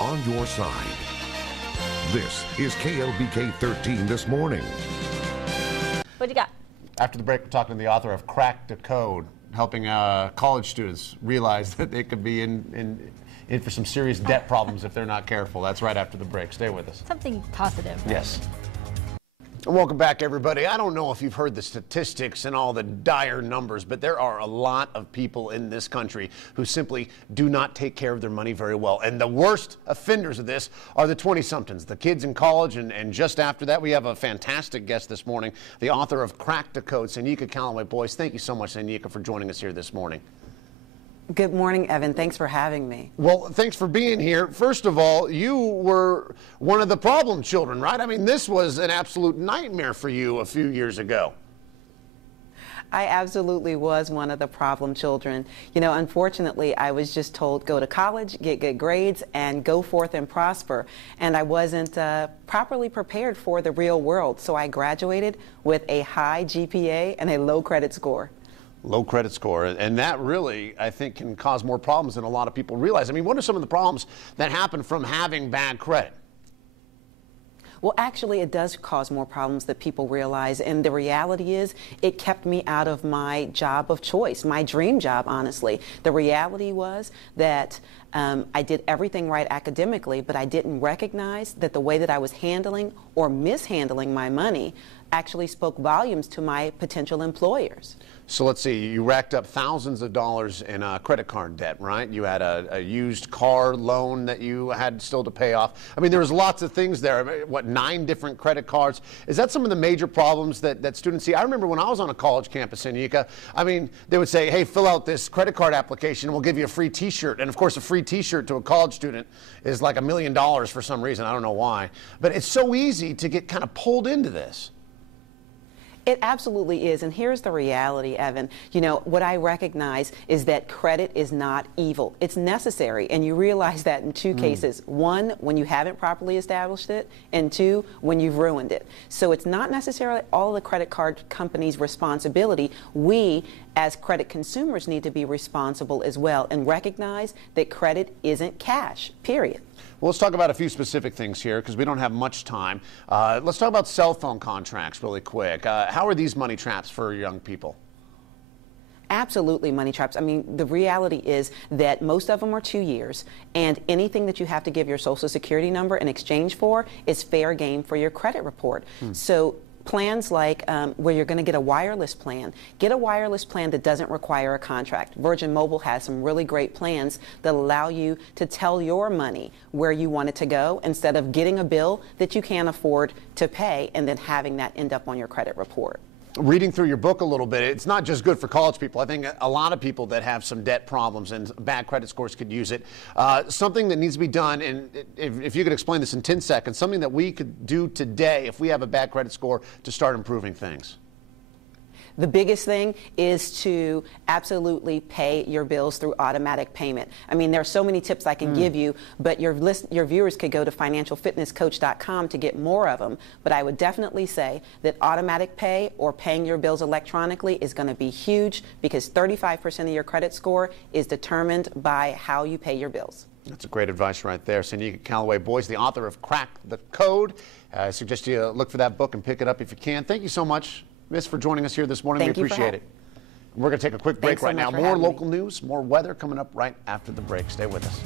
on your side. This is KLBK 13 This Morning. What do you got? After the break, we're talking to the author of Crack the Code, helping college students realize that they could be in for some serious debt problems if they're not careful. That's right after the break. Stay with us. Something positive. Right? Yes. And welcome back, everybody. I don't know if you've heard the statistics and all the dire numbers, but there are a lot of people in this country who simply do not take care of their money very well. And the worst offenders of this are the 20-somethings, the kids in college. And just after that, we have a fantastic guest this morning, the author of Crack the Code, Sanyika Calloway Boyce. Thank you so much, Sanyika, for joining us here this morning. Good morning, Evan. Thanks for having me. Well, thanks for being here. First of all, you were one of the problem children, right? I mean, this was an absolute nightmare for you a few years ago. I absolutely was one of the problem children. You know, unfortunately, I was just told go to college, get good grades, and go forth and prosper. And I wasn't properly prepared for the real world. So I graduated with a high GPA and a low credit score. Low credit score, and that really, I think, can cause more problems than a lot of people realize. I mean, what are some of the problems that happen from having bad credit? Well, actually, it does cause more problems than people realize, and the reality is it kept me out of my job of choice, my dream job, honestly. The reality was that I did everything right academically, but I didn't recognize that the way that I was handling or mishandling my money actually spoke volumes to my potential employers. So let's see, you racked up thousands of dollars in credit card debt, right? You had a used car loan that you had still to pay off. I mean, there was lots of things there. What, 9 different credit cards? Is that some of the major problems that students see? I remember when I was on a college campus in Sanyika, I mean, they would say, hey, fill out this credit card application and we'll give you a free t-shirt. And of course, a free t-shirt to a college student is like $1 million for some reason. I don't know why. But it's so easy to get kind of pulled into this. It absolutely is, and here's the reality, Evan. You know, what I recognize is that credit is not evil. It's necessary, and you realize that in 2 cases. 1, when you haven't properly established it, and 2, when you've ruined it. So it's not necessarily all the credit card companies' responsibility. We, as credit consumers, need to be responsible as well and recognize that credit isn't cash, period. Well, let's talk about a few specific things here because we don't have much time. Let's talk about cell phone contracts really quick. How are these money traps for young people? Absolutely money traps. I mean, the reality is that most of them are 2 years, and anything that you have to give your Social Security number in exchange for is fair game for your credit report. So plans like where you're going to get a wireless plan. Get a wireless plan that doesn't require a contract. Virgin Mobile has some really great plans that allow you to tell your money where you want it to go instead of getting a bill that you can't afford to pay and then having that end up on your credit report. Reading through your book a little bit, it's not just good for college people. I think a lot of people that have some debt problems and bad credit scores could use it. Something that needs to be done, and if you could explain this in 10 seconds, something that we could do today if we have a bad credit score to start improving things. The biggest thing is to absolutely pay your bills through automatic payment. I mean, there are so many tips I can give you, but your viewers could go to financialfitnesscoach.com to get more of them. But I would definitely say that automatic pay or paying your bills electronically is going to be huge because 35% of your credit score is determined by how you pay your bills. That's a great advice right there. Sanyika Calloway Boyce, the author of Crack the Code. I suggest you look for that book and pick it up if you can. Thank you so much, Miss, for joining us here this morning. We appreciate it. We're going to take a quick break right now. More local news, more weather coming up right after the break. Stay with us.